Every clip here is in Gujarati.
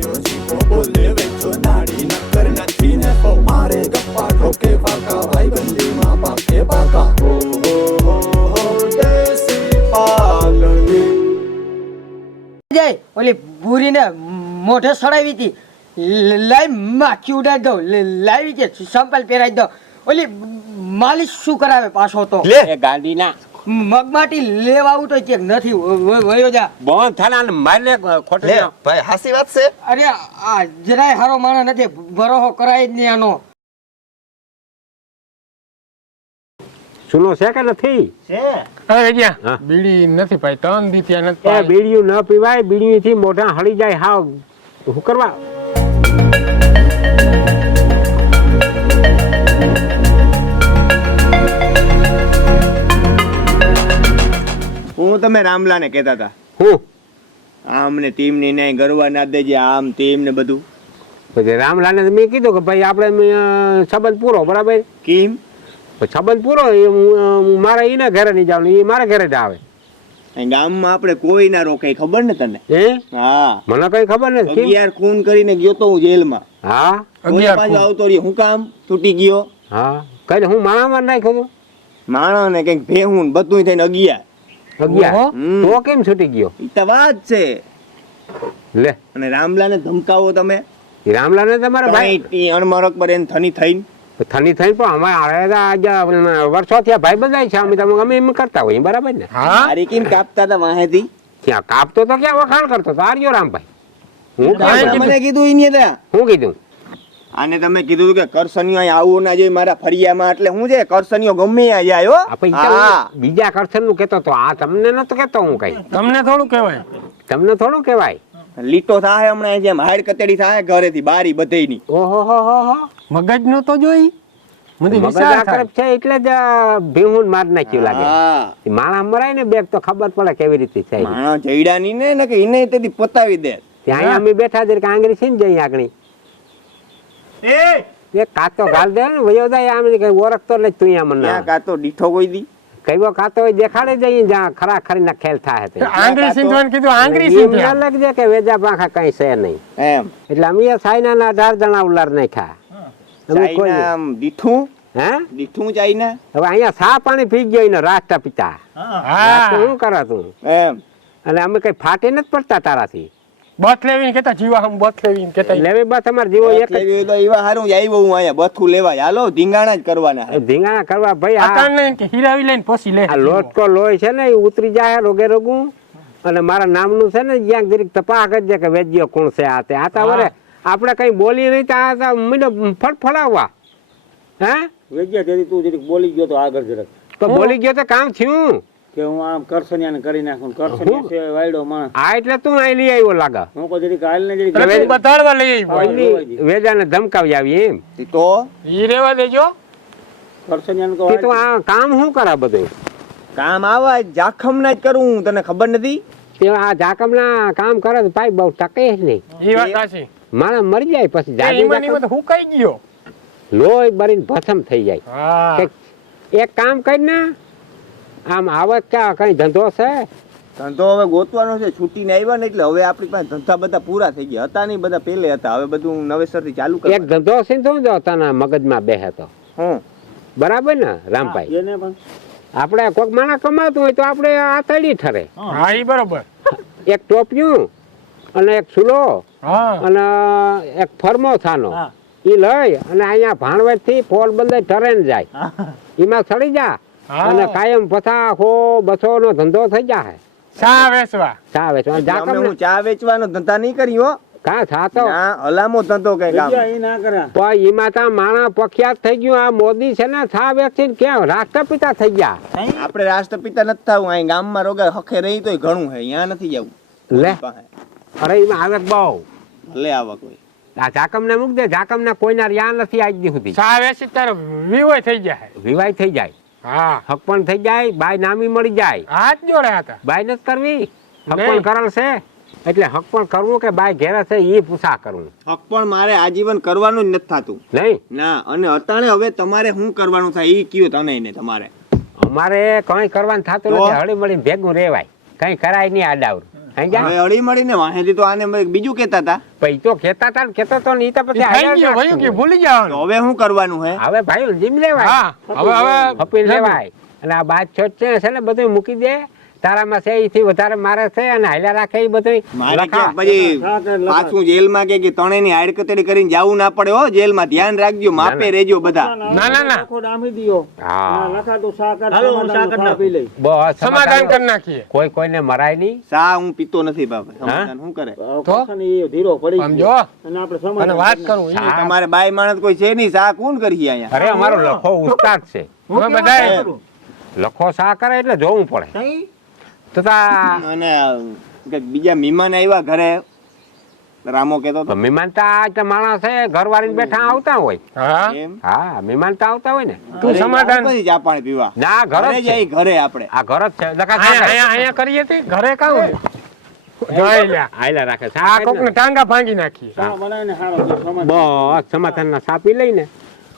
ભાઈઓ જીવો બોલે વેચો નાડી નક્કર નથી ને તો મારે ગપ્પા ઠોકે પાકા ભાઈ બંધીમાં પાકે પાકા હો દેશી પાલડી જાય ઓલી ભૂરીને મોઢે સડાવી હતી લાઈ માખી ઉડાડી દો લાવી છે સંપલ પહેરાવી દો ઓલી માલિશ શું કરાવે પાછો તો લે એ ગાંડીના મગમાટી લેવા આવું તો કે નથી વયો જા બોન થાના ને મારને ખોટે લે ભાઈ હાસી વાત છે. અરે આ જરાય હારો માણસ નથી ભરોહો કરાય જ નહીં આનો સુનો છે કે નથી અરે ગયા હા. બીડી નથી ભાઈ ત્રણ દી ત્યાં નથી એ બીડીયું ન પીવાય બીડીયું થી મોઢા હળી જાય હાવ શું કરવા હું તમે રામલાને કહેતા હતા હું આમ ને ટીમ ને એને ગરવા ના દેજે આમ ટીમ ને બધું પછી રામલાલને તો મેં કીધું કે ભાઈ આપણે સંબંધ પૂરો બરાબર કેમ પછી સંબંધ પૂરો એ મારે એના ઘરે નહીં જવાનું એ મારા ઘરે જ આવે અહીં ગામમાં આપણે કોઈ ના રોકાય ખબર ને તને એ હા મને કઈ ખબર નથી કેમ? 11 ખૂન કરીને ગયો તો હું જેલમાં હા કોઈ 11 પાછો આવતો રહ્યો હું કામ તૂટી ગયો હા કઈ હું માણામાં નાખ્યો હતો માણસ ને કઈક ભેહું ને બધું થઈને 11 11 હમ. તો કેમ છૂટી ગયો ઈ તો વાત છે લે અને રામલાને ધમકાવો તમે એ રામલાલને તમારા ભાઈ ઈ અણમરક પર એને થની થઈને ઠંડી થઈ પણ અમારે આજે વર્ષો થયા ભાઈ બંધાય છે અમે એમ કરતા હોઈએ બરાબર ને હા મારી કેમ કાપતા હતા વાહેથી ત્યાં કાપતો તો ક્યાં વખાણ કરતો તો આર્યો રામભાઈ હું કાંઈ કાંઈ મને કીધું ઈ ને ત્યાં હું કીધું આને તમે કીધું કે કરસનિયો અહીં આવું ના જોઈએ મારા ફરિયામાં એટલે હું છે કરસનિયો ગમે ત્યાં જાય હો આપણે હા બીજા કરશન નું કેતો તો આ તમને નતો કેતો હું કઈ તમને થોડું કહેવાય તમને થોડું કહેવાય લીટો થાય હમણાં જેમ હાડ કતેડી થાય ઘરેથી બારી બધેયની ઓહો હો હો હો મગજ નો તો જોઈ મને મગજ વિચાર આ થાય તરફ છે એટલે જ ભીહું માર નાખ્યું લાગે હા માણસ મરાય ને બેગ તો ખબર પડે કેવી રીતે થાય માણસ જઈડાની ને કે એને તેથી પતાવી દે ત્યાં અમે બેઠા છે કે આંગળી છે ને જઈ આગળ એ કાતો ગાલ દે ને વયો જાય આમ કઈ ઓળખતો જ તું અહીંયા મને ત્યાં કાતો દીઠો કોઈ દી કઈવો કાતો હોય દેખાડે જઈએ જ્યાં ખરા ખરીના ખેલ થાય તે આંગળી સિંધવાનું કીધું આંગળી એમ સિંધ્યા ન લાગજે કે વેજા પાંખા કઈ છે નહીં એમ એટલે અમે સાયના 18 જણા ઉલાર નાખ્યા અમે કોઈ ચાઈના આમ દીઠું હે દીઠું ચાઈના હવે અહીંયા સા પાણી પી ગયો એનો રાષ્ટ્રપિતા હા શું કરે તું એમ અને અમે કઈ ફાટી નથી પડતા તારાથી બથ લેવીને કેતા જીવા હમ બથ લેવીને કેતા લેવી બસ અમારે જીવો એક જ લેવી હોય તો એવા હારું જ આવ્યો હું અહીંયા બથું લેવા હાલો ધીંગાણા જ કરવાના હે. ધીંગાણા કરવા ભાઈ અકાન લઈને કે હીરાવી લઈને પછી લે આ લોટકો લોહી છે ને એ ઉતરી જાય રોગે રોગું અને મારા નામનું છે ને જ્યાં જરીક તપાસ કરજે કે વેજ્યો કોણ છે આ તે આ તો વરે આપણે કઈ બોલી નહીં તો આ તો મને ફળફળાવવા હે વેજ્યા તેથી તું જરીક બોલી ગયો તો આગળ જરાક તો બોલી ગયો તો કામ થયું કે હું આમ કરસનિયાને કરી નાખું કરસનિયા છે વાયડો માણસ આ એટલે તું અહીં લઈ આવ્યો લાગે હું કોઈ જરીક હાલ ને જરીક એટલે તું બતાડવા લઈ આવી વેજાને ધમકાવી આવી એમ તો ઈ રેવા દેજો કરસનિયાને કહો તે તું આ કામ શું કરા બધું કામ આવા જાખમ ના જ કરું તને ખબર નથી તે આ જાકમના કામ કરે તો ભાઈ બહુ ટકે જ નહીં ઈ વાત સાચી માણસ મરી જાય પછી જાડી ઈમાન ઈમાન તો હુકાઈ ગયો લોહી બરીને ભસમ થઈ જાય હા એક કામ કરીને આમ આવત ક્યાં કઈ ધંધો છે ધંધો હવે ગોતવાનો છે છૂટીને આવ્યા ને એટલે હવે આપણી પાસે ધંધા બધા પૂરા થઈ ગયા હતા નહીં બધા પહેલે હતા હવે બધું નવેસરથી ચાલુ એક કરવાનું. ધંધો છે ને જો તને મગજમાં બેહે તો હું બરાબર ને રામભાઈ એને પણ આપણે કોઈક માણસ કમાતું હોય તો આપણે આતડી ઠરે હા ઈ બરોબર એક ટોપિયું અને એક સુલો હા અને એક ફરમો થાનો હા. એ લઈ અને અહીંયા ભાણવડ થી પોરબંદર ટ્રેન જાય એમાં ચડી જા હા. અને કાયમ પચાસો 200 નો ધંધો થઈ જાય ચા વેચવા ચા વેચવા અમે હું ચા વેચવાનો ધંધા નહીં કર્યો કા થાતો ના હલામો ધંધો કઈ કામ વેજ્યા એ ના કરા પણ એમાં તા માણા પ્રખ્યાત થઈ ગયું આ મોદી છે ને ચા વેચીને કેમ રાષ્ટ્રપિતા થઈ ગયા આપણે રાષ્ટ્રપિતા નથી થવું અહીં ગામમાં રોગા હખે રહી તોય ઘણું હે અહીંયા નથી જવું લે પાસે. અરે એમાં આવક બહુ ભલે આવા કોઈ આ ઝાકમને મૂક દે ઝાકમને કોઈના રિયા નથી આજ દી સુધી ચા વેચી તારે વિવોય થઈ જાય વિવાહ થઈ જાય હા હક પણ થઈ જાય બાય નામી મળી જાય હાથ જોડે હતા બાય નથી કરવી હક નહીં. પણ કરેલ છે એટલે હક પણ કરવું કે બાય ઘેરા છે એ પૂછા કરવું હક પણ મારે આજીવન કરવાનું જ નથી થતું નહીં ના અને અટાણે હવે તમારે શું કરવાનું થાય એ કયો તને ને તમારે અમારે કઈ કરવાનું થતું તો? નથી હળી મળી ભેગું રેવાય કઈ કરાય નહીં આડાવર સમજ્યા? હવે અડી મળીને વાહેથી તો આને બીજું કહેતા હતા. પછી તો કહેતા હતા ને કહેતો તો ને ઈ તો પછી થઈ હાલ્યા ગયું રાખતું. ભયું કે ભૂલી જવાનું. તો હવે શું કરવાનું હે? હવે ભાઈ જીમ લેવાય, હા હવે ફપી લેવાય અને આ બાદ છોડ છે ને બધું મૂકી દે. તારામાં છે એથી વધારે મારે છે અને હાલ્યા રાખે એ બધું મારે ક્યાંક પછી પાછું જેલમાં કે તણેની હાડકતડી કરીને જાવું ના પડે હો જેલમાં. ધ્યાન રાખજો, માપે રહેજો બધા. ના ના ના આખો ડામી દિયો હા લખાતું સાકર હાલો, હું સાકર ચા પી લઈ બસ સમાધાન કરી નાખીએ. કોઈ કોઈને મરાય નહીં. સા હું પીતો નથી બાપા. સમાધાન શું કરે? તો? એ ધીરો પડી સમજો ગયો અને આપણે અને સમાધાન વાત કરું ઈ. તમારે બાઈ માણસ કોઈ છે નહીં. સા કોણ કરી અહીંયા? અરે અમારો લખો ઉસ્તાદ છે. હવે બધાય લખો સા કરે એટલે જોવું પડે. તો તા અને કંઈક બીજા મહેમાન આવ્યા ઘરે. રામો કહેતો હતો મહેમાન તો આ તો માણસ છે ઘર વાળીને બેઠા આવતા હોય. હા એમ. હા મહેમાન તો આવતા હોય ને. તું ઘરે સમાધાન પછી ચા પાણી પીવા ના ઘર ઘરે જ છે. જઈ ઘરે આપણે. આ ઘર જ છે. લખા અહીંયા સા કરે. અહીંયા અહીંયા કરીએ તે ઘરે કામ જોઈ લ્યા. હાલ્યા રાખે સા આ કરે કોક ને ને. ટાંગા ભાંગી નાખીએ. ચા બનાવીને હારો જો સમાધાન બસ સમાધાનના સાપી લઈને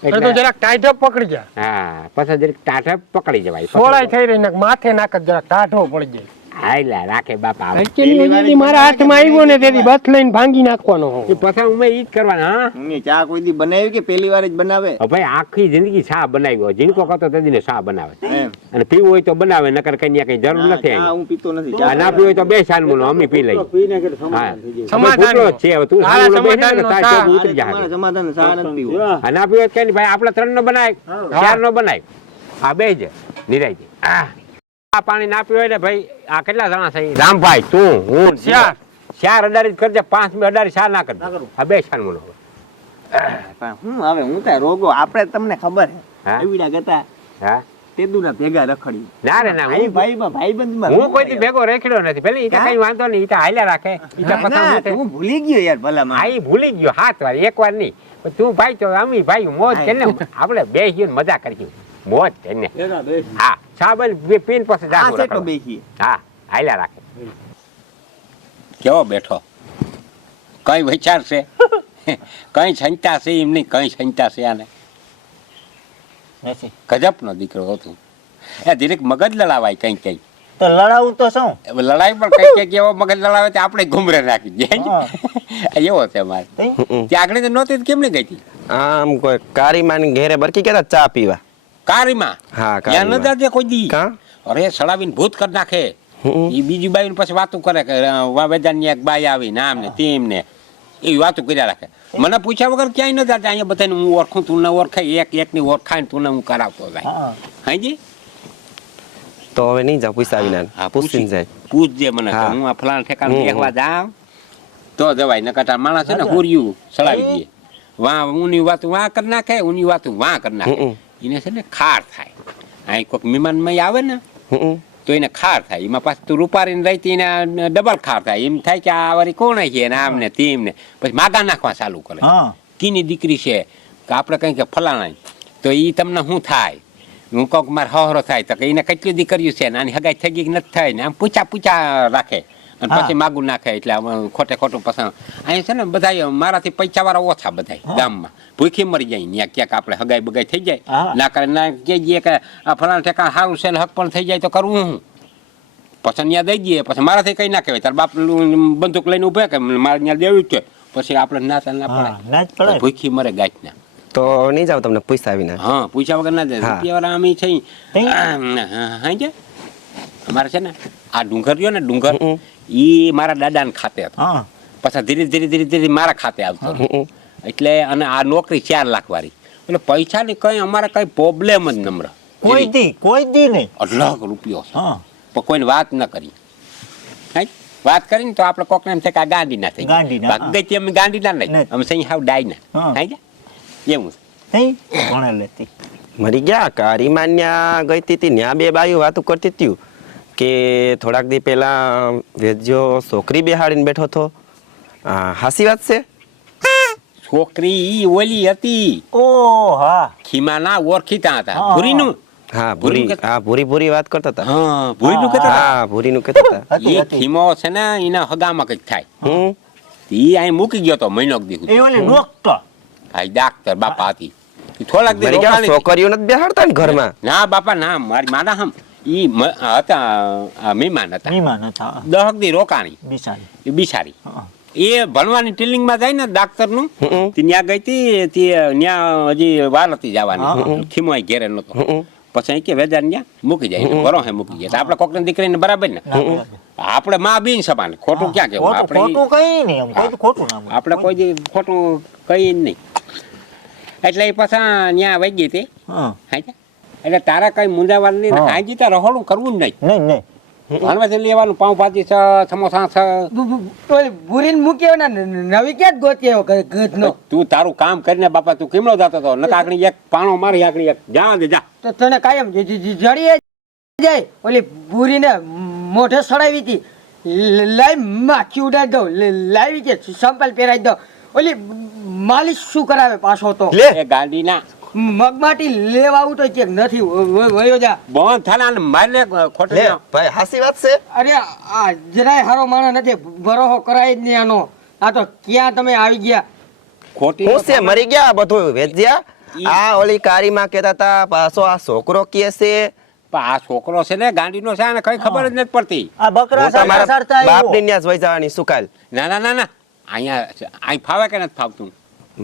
એ તો એટલે જરાક ટાઈટ પકડી જાય. હા પછી જરીક ટાઢે પકડી જવાય. સોળાઈ થઈ રહી ને માથે નાક જ જરાક ટાઢો પડી જાય. હાલ્યા રાખે બાપા. એકચ્યુઅલી મારા હાથમાં આવ્યો ને તેથી બસ લઈને ભાંગી નાખવાનો હું. એ પછી અમે ઈ જ કરવાના. હા એમની ચા કોઈ દી બનાવી કે પહેલી વાર જ બનાવે? હવે ભાઈ આખી જિંદગી શા બનાવ્યો. જીનકો કરતો તેદીને શા બનાવે એમ. અને પીવું હોય તો બનાવે નકર કઈ કઈ જરૂર ના, નથી. ચા હું પીતો નથી. આ ના પીવું હોય તો બે સાનમુનો અમે પી લઈએ. પીને કે હા સમાધાન થઈ જાય સમાધાન ભૂતળો જ છે. હવે તું હાલા સાનમુનો બેસીને સમાધાનનો તારે ચા. તો ઉતરી તમારે જાય. સમાધાન ચા નથી પીવું. હા. આ ના પીવું હોય તો કઈ નહીં ભાઈ આપણે 3 નો બનાય 4 નો બનાય. આ બે જ નિરાય છે. આ પાણી ના પીવું હોય ને ભાઈ આ કેટલા જણા છે? રામભાઈ તું હું ચાર. 4 અડારી કરજે 5 અડારી શા ના કરજે. આ બે સાનમુનો. પણ હું હવે હું ત્યાં રોગો આપણે તમને ખબર હા. હે એવડા ગતા હા તેદુના ભેગા રખડી. ના રે ના હું ભાઈબંધમાં હું કોઈ દી ભેગો રેખડ્યો નથી. પેલી ઈ તો કઈ વાંધો નહીં. ઈ તો હાલ્યા રાખે. ઈ તો ના, પસંદ છે. તું ભૂલી ગયો યાર ભલામાં. હા ઈ ભૂલી ગયો 7 વાર 1 વાર નહીં. પણ તું ભાઈ તો અમી ભાઈ મોજ કે ને આપણે બે ગયો મજા કરી મોજ છે ને. એના બે હા સાબન પીન પાસે આ જાગો સેટો રાખો. બેસીએ. હા હાલ્યા રાખે. કેવો બેઠો કઈ વિચાર છે કઈ સંતા છે એમ નહીં કઈ સંતા છે આને. ગજબનો દીકરો હતો. એ ધીરેક મગજ લડાવાય કઈ કઈ. તો લડાવું તો શું હવે લડાઈ પણ કઈ કઈ એવો મગજ લડાવે તો આપણે ઘુમરે રાખી દે. એવો છે મારે. ત્યાં આગળ તો નહોતી તો કેમ નહીં ગઈ હતી? આમ કોઈ કારીમાની ઘેરે બરકી કેતા ચા પીવા. કારીમાં હા ત્યાં ન કારીમાં. જાજે કોઈ દી. કા અરે સડાવીને ભૂત કરી નાખે. એ બીજી બાઈ પછી વાતું કરે કે વેદાની એક બાઈ આવી ને આમ ને તેમ ને એવી વાતો કર્યા રાખે. મને પૂછ્યા વગર ક્યાંય ન જાતે. અહીંયા બધાને હું ઓળખું તું ન ઓળખાય એકની ઓળખાય તું તું કરાવતો જાય. હાજી તો હવે નહીં જાવ પૈસા વિના હા, પૂછીને જાય. પૂછજે મને કે હા. હું આ ફલાણા ઠેકાણે બેહવા જાઉં તો જવાય. ન કટા માણસ છે ને હુરિયું સડાવી દે. વાં ઊની વાતું વાં કરી નાખે ઊની વાતું વાં કરી નાખે. એને છે ને ખાર થાય. અહીં કોઈક મહેમાનમાં આવે ને તો એને ખાર થાય. એમાં પાછું તું રૂપારીને રહેતી એને ડબલ ખાર થાય. એમ થાય કે આ વારી કોણ છે ને આમ ને તેમ ને પછી માગા નાખવા ચાલુ કરે. હા કીની દીકરી છે કે આપણે કંઈ કે ફલાણા તો એ તમને શું થાય? હું કહું કે મારે હહરો થાય તો કે એને કેટલી દીકરીઓ છે ને આની હગાઈ થઈ ગઈ કે નથી થઈ ને આમ પૂછા રાખે અને પછી માગું નાખે. એટલે ખોટે ખોટું પસંદ અહીંયા છે ને બધા મારાથી પૈસાવાળા ઓછા બધા ગામમાં ભૂખી મરી જાય ત્યાં ક્યાંક આપણે હગાઈ બગાઈ થઈ જાય ના કરે ના કહીએ કે આ ફલાણા ઠેકાણ સારું છે ને હક પણ થઈ જાય તો કરવું હું પછી ત્યાં દઈ દઈએ. પછી મારાથી કઈ ના કહેવાય તાર બાપ બંદૂક લઈને ઉભે કે મારે ત્યાં દેવું જ છે. પછી આપણે ના ચાલ ના ના જ પડે પડે. ભૂખી મરે ગાંઠના. તો નહીં જાવ તમને પૈસા વિના. હા પૂછ્યા વગર ના જાય. હા. રૂપિયાવાળા અમે છે હા છે અમારે છે ને આ ડુંગર રહ્યો ને ડુંગર એ મારા દાદાને ખાતે હતો. હા પછી ધીરે ધીરે ધીરે ધીરે મારા ખાતે આવતો રહ્યો. એટલે અને આ નોકરી 4 લાખ વાળી. એટલે પૈસાની કઈ અમારે કઈ પ્રોબ્લેમ જ નમ્ર. કોઈ દી નહીં 8 લાખ રૂપિયો છે. હા પણ કોઈને વાત ન કરી. હે? વાત કરીને તો આપણે કોકને એમ થાય કે આ ગાંડી ના થઈ ગાંડીના, ગઈ તે અમે ગાંડી ના નહીં નહીં. અમે સહી હાવ ડાય ના. હા. હે એવું છે. નહીં ભણે લેતી મરી ગયા કારીમાન ન્યા ગઈ હતી ન્યા બે બાયું વાતું કરતી હતી કે થોડાક દી પહેલા વેજ્યો છોકરી બેહાડીને બેઠો હતો. હાસી વાત છે. છોકરી ઈ ઓલી હતી ઓ હા ખીમાના ઓળખીતા હતા. હા. ભૂરીનું હા ભૂરી ભૂરી હા ભૂરી વાત કરતા હતા. હા ભૂરીનું કહેતા હતા. હા ભૂરીનું કહેતા હતા. હતી એ હતી ખીમો છે ને એના હગામાં કંઈક થાય. હમ ઈ અહીં મૂકી ગયો તો મહિનો દી એ સુધી. ઓલી ડોક્ટર ભાઈ ડાક્ટર બાપા હતી. ઈ થોડાક દી મરી ગયા રોકાણી હતી. છોકરીઓ નથી બેહાડતા ને ઘરમાં. ના બાપા ના મારી માના હમ ઈ હતા મહેમાન હતા મહેમાન હતા 10 દી રોકાણી બિચારી એ બિચારી હા. એ ભણવાની ટ્રેનિંગમાં જાય ને ડાક્ટરનું હમ. તે ત્યાં ગઈ હતી તે ત્યાં હજી વાર હતી જવાની ખીમોય ઘેરે નતો પછી અહીં કે વેજાર ત્યાં મૂકી જાય બરો હે મૂકી જાય આપણે કોકની દીકરીને બરાબર ને આપણે માં બીન સમાન ખોટું ક્યાં કેવું આપણે ખોટું કઈ નહીં એમ કોઈ ખોટું ના બોલે. આપણે કોઈ દી ખોટું કઈ નહીં એટલે એ પાછા ત્યાં વહી ગઈ હતી હા. હાંજે. એટલે તારા કઈ મુંજાવાનું નહીં હા. હાજી તારે રહોડું કરવું જ નહીં નહીં ભણવાથી લેવાનું પાઉંભાજી છે સમોસા છે ઓલી ભૂરીને મૂક્યો ને નવી ક્યાં જ ગોતી આવ્યો ગધનો તું તારું કામ કરીને બાપા તું કેમનો જતો હતો નકા આકડી એક પાણો મારી આકડી એક જા દે જા તો તને કાયમ જડીએ જાય ઓલી ભૂરીને મોઢે સડાવી હતી લાઈ માખી ઉડાડી દઉં લાવી છે સંપલ પહેરાવી દઉં ઓલી માલિશ શું કરાવે પાછો તો એ ગાડીના મગમાટી લેવા આવું તો કે નથી વયો જા બંધ થાના ને મારને ખોટે લે ભાઈ હાસી વાત છે. અરે આ જરાય હારો માણસ નથી બરોહો કરાય જ નહીં આનો આ તો ક્યાં તમે આવી ગયા ખોટી હું છે મરી ગયા બધું વેચ્યા. આ ઓલી કારીમાં કહેતા હતા પાછો આ છોકરો કે છે પણ આ છોકરો છે ને ગાંડીનો છે ને કઈ ખબર જ નથી પડતી આ બકરા હું તમારા સારતા બાપની ન્યા જ વહી જવાની સુકાલ. ના ના ના ના અહીંયા અહીં ફાવે કે નથી ફાવતું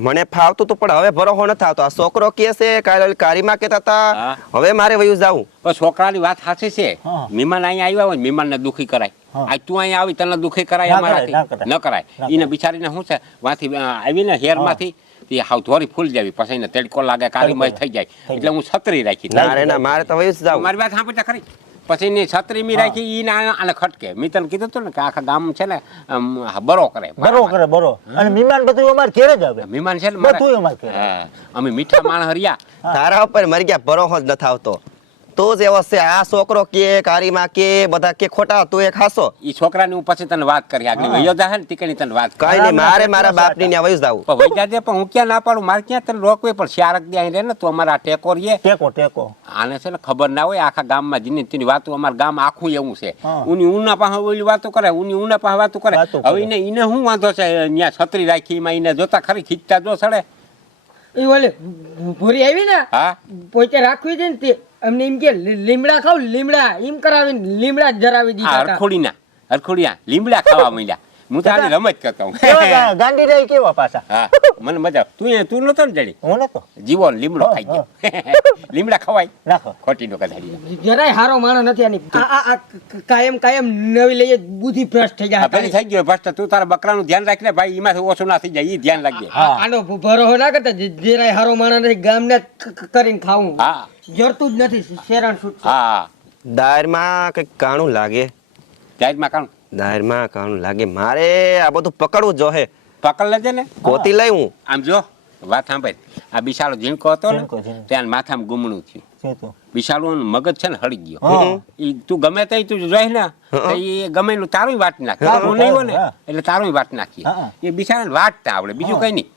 મને ફાવતું તું પણ હવે ભરોહો નથી આવતો. આ છોકરો કે છે કાલે ઓલી કારીમાં કહેતા હતા હા. હવે મારે વયું જાવું. પણ છોકરાની વાત સાચી છે હા. મહેમાન અહીંયા આવ્યા હોય મહેમાનને દુખી કરાય હા. આ તું અહીંયા આવી તને દુખી કરાય ના કરાય, અમારાથી ના ન કરાય એને બિચારીને શું છે વાંથી આવીને હેરમાંથી તે હાવ ધોરી ફૂલ જાવી પછી એને તેડકો લાગે કાળીમય થઈ જાય એટલે હું છત્રી રાખી ના રે ના મારે તો વયું જ જાવું. મારી વાત સાંભળતા ખરી પછી એની છત્રી મી રાખી ઈને આને ખટકે મેં તને કીધું હતું ને કે આખા ગામ છે ને બરો કરે બરો કરે બરો અને મહેમાન બધું અમારે ઘેરે જ આવે મહેમાન છે ને મારા- બધું અમારે ઘેરે હા, અમે મીઠા માણ હરિયા તારા ઉપર મરી ગયા ભરોહો જ નથી આવતો. તો જ એવો છે આ છોકરો કે કારીમાં કે બધા કે ખોટા તું એ ખાસો ઈ છોકરાની હું પછી તને વાત કરી આગળ વયો જાહે ને તીકણી તને વાત કરી કઈ નહીં મારે મારા બાપની ન્યા વયું જાવું. પણ વઈ જાજે પણ હું ક્યાં ના પાડું મારે ક્યાં તને રોકવે પણ શારક દે અહીં રહે ને તું અમારા ટેકો રહીએ ટેકો આને છે ને ખબર ના હોય આખા ગામમાં જીની તેની વાતો અમારા ગામ આખું એવું છે હા. ઉની ઉના પાસે ઓલી વાતો કરે ઉની ઉના પાસે વાતો કરે વાતો કરે. હવે એને શું વાંધો છે ત્યાં છત્રી રાખી એમાં એને જોતા ખરી ખીચતા જો સડે એ ઓલે ભૂરી આવી ને હા પોતે રાખવી દે ને તે અમને એમ કે લીમડા ખાવ લીમડા એમ કરાવીને લીમડા જ જરાવી આ દીધા હતા. હરખોડિયા લીમડા ખાવા માંડ્યા હું તો આની રમત કરતો હું કેવા ગાંડી રહી કેવા પાછા હા મને મજા તું નતો ને જડી હું નતો જીવો ને લીમડો ખાઈ ગયો લીમડા ખવાય નાખો ખોટી નો કધાડી જરાય હારો માણસ નથી આની આ કાયમ નવી લઈએ બુદ્ધિ ભ્રષ્ટ થઈ જાય પેલી થઈ ગયો ભ્રષ્ટ તું તારા બકરાનું ધ્યાન રાખને ભાઈ એમાંથી ઓછું ના થઈ જાય એ ધ્યાન રાખજે આનો ભરોહો ના કરતા જરાય હારો માણસ નથી ગામને કરીને ખાવું હા જરતું જ નથી શેરણ છૂટ હા દાળમાં કંઈક કાણું લાગે. જાહેરમાં કાણું દાળમાં કાણું લાગે. મારે આ બધું પકડવું જોહે. પકડ લેજે ને ગોતી લઈ હું. આમ જો વાત સાંભળ આ બિશાળો ઝીણકો હતો ને ઝીણકો. ત્યાં માથામાં ગુમણું થયું શું તો બિશાળું મગજ છે ને હળી ગયો હા. ઈ તું ગમે તે તું જોઈ ને તો એ ગમે એનું તારું વાટ નાખે તારું નહીં હોય ને હા. એટલે તારું વાટ નાખીએ હા. એ બિચારાને વાટતા આવડે બીજું કઈ નહીં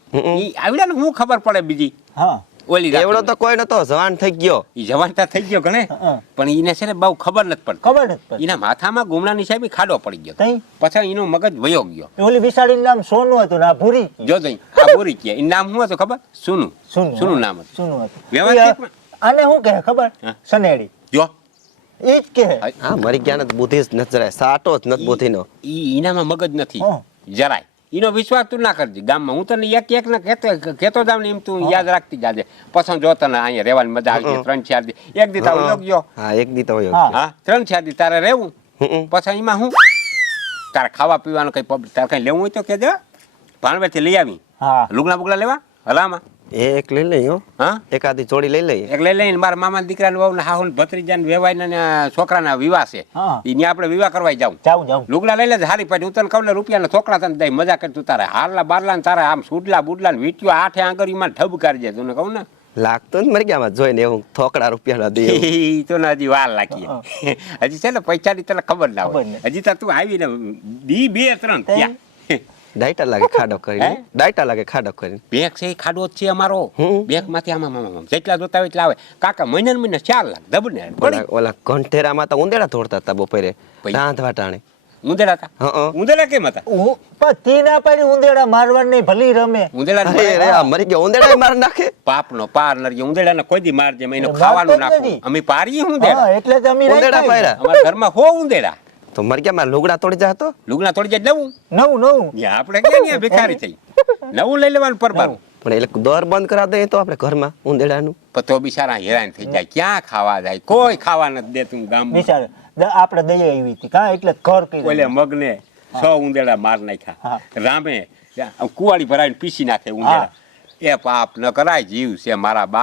ઈ આવડે ને હું ખબર પડે બીજી હા ઓલી એવડો તો કોઈ નતો જવાન થઈ ગયો. ઈ જવાનતા થઈ ગયો ઘણે હા. પણ ઈને છે ને બહુ ખબર નથી પડતી ખબર નથી પડતી. એના માથામાં ગુમણાની સાહેબ ખાડો પડી ગયો તઈ પછી એનો મગજ વયો ગયો એ ઓલી બિસાડીનું નામ સોનું હતું ને આ ભૂરી જો જઈ આ બોરી કે એનું નામ શું હતું ખબર સુનું સુનું નામ હતું સોનું હતું વ્યવસ્થિત આને શું કહે ખબર હા. સનેડી જો એ જ કહે હા મરી ગયા ને બુદ્ધિ જ નથી જરાય. સાટો જ નથી બુદ્ધિનો. ઈ એનામાં મગજ નથી હા. જરાય એનો વિશ્વાસ તું ના કરજે ગામમાં હું તને એક ને કહેતો જાવ ને એમ તું યાદ રાખતી જાજે પછી જો તને અહીંયા રહેવાની મજા આવી જાય 3-4 દી એક દી તારું યોગ્ય હા એક દી તો હોય. હા. હા 3-4 દી તારે રહેવું પછી એમાં હું તારે ખાવા પીવાનું કઈ તારે કઈ લેવું હોય તો કહેજો ભાણવેથી લઈ આવી હા લુગડા બુગડા લેવા હલામાં એક લઈ લઈ હો. હા એકાદી જોડી લઈ લઈએ. એક લઈ લઈને મારા મામા દીકરાને વહુ ને હાહુ ભત્રીજાને વેવાય ને છોકરાના વિવાહ છે હા. એને આપણે વિવાહ કરવા જાવ જાઉં લુગડા લઈ લેજે હારી પાછી હું તને કહું ને રૂપિયાના થોકડા તને દઈ મજા કરી તું તારે હારલા બારલા ને તારે આમ સુડલા બુડલા ને વીટ્યો આઠે આંગળીમાં ઠબ કરજે તું કહું ને લાગતું જ મરી ગયા જોઈને એવું થોકડા રૂપિયા દે. ઈ તો ને હજી વાર લાગી હજી છે ને પૈસાની તને ખબર ના ખબર હોય નથી. હજી તો તું આવીને દી 2-3 થયા ડાયટા લાગે ખાડો કરીને. હે? ડાયટા લાગે ખાડો કરીને. બેંક છે એ ખાડો જ છે અમારો હમ. બેંક માંથી આમાં જેટલા જોતા હોય એટલા આવે કાકા મહિને ને મહિને 4 લાખ દબને પડી ઓલા ઘંટેરામાં તો ઉંદેડા તોડતા હતા બપોરે પૈસા. રાંધવા ટાણે. ઉંદેડા હતા હં. ઉંદેડા કેમ હતા પણ તી ના પાડી ઉંદેડા મારવાની નહીં ભલી રમે ઉંદેડા અરે રે આ મરી ગયા ઉંદરડા માર નાખે પાપનો પાર નરી ઉંદેડાને કોઈ દી મારજે એને મારતો ખાવાનું જ નાખવું નથી. અમે પારીએ હા ઉંદેડા એટલે જ અમે ઉંદરડા રાખ્યા. પાયરા અમારા ઘરમાં હો ઉંદેડા તો મરી ગયા મારા લુગડા તોડી જા તો લુગડા તોડી જાય નવું નવું યા આપણે ક્યાં ન્યા ભિખારી થઈ નવું લઈ લેવાનું પરબારું પણ એટલે દર બંધ કરાવી દઈએ તો આપણે ઘરમાં ઉંદેડાનું પણ તો બિચારા હેરાન થઈ જાય ક્યાં ખાવા જાય કોઈ ખાવા નથી દેતું ગામ નિશાળ આપણે દઈએ આવી હતી કા એટલે જ ઘર ઓલે કર્યું મગને 6 ઉંદેડા માર નાખ્યા હા. રામે કુવાડી ભરાઈને પીસી નાખે ઉંદેડા એ પાપ ન કરાય જીવ છે મારા બા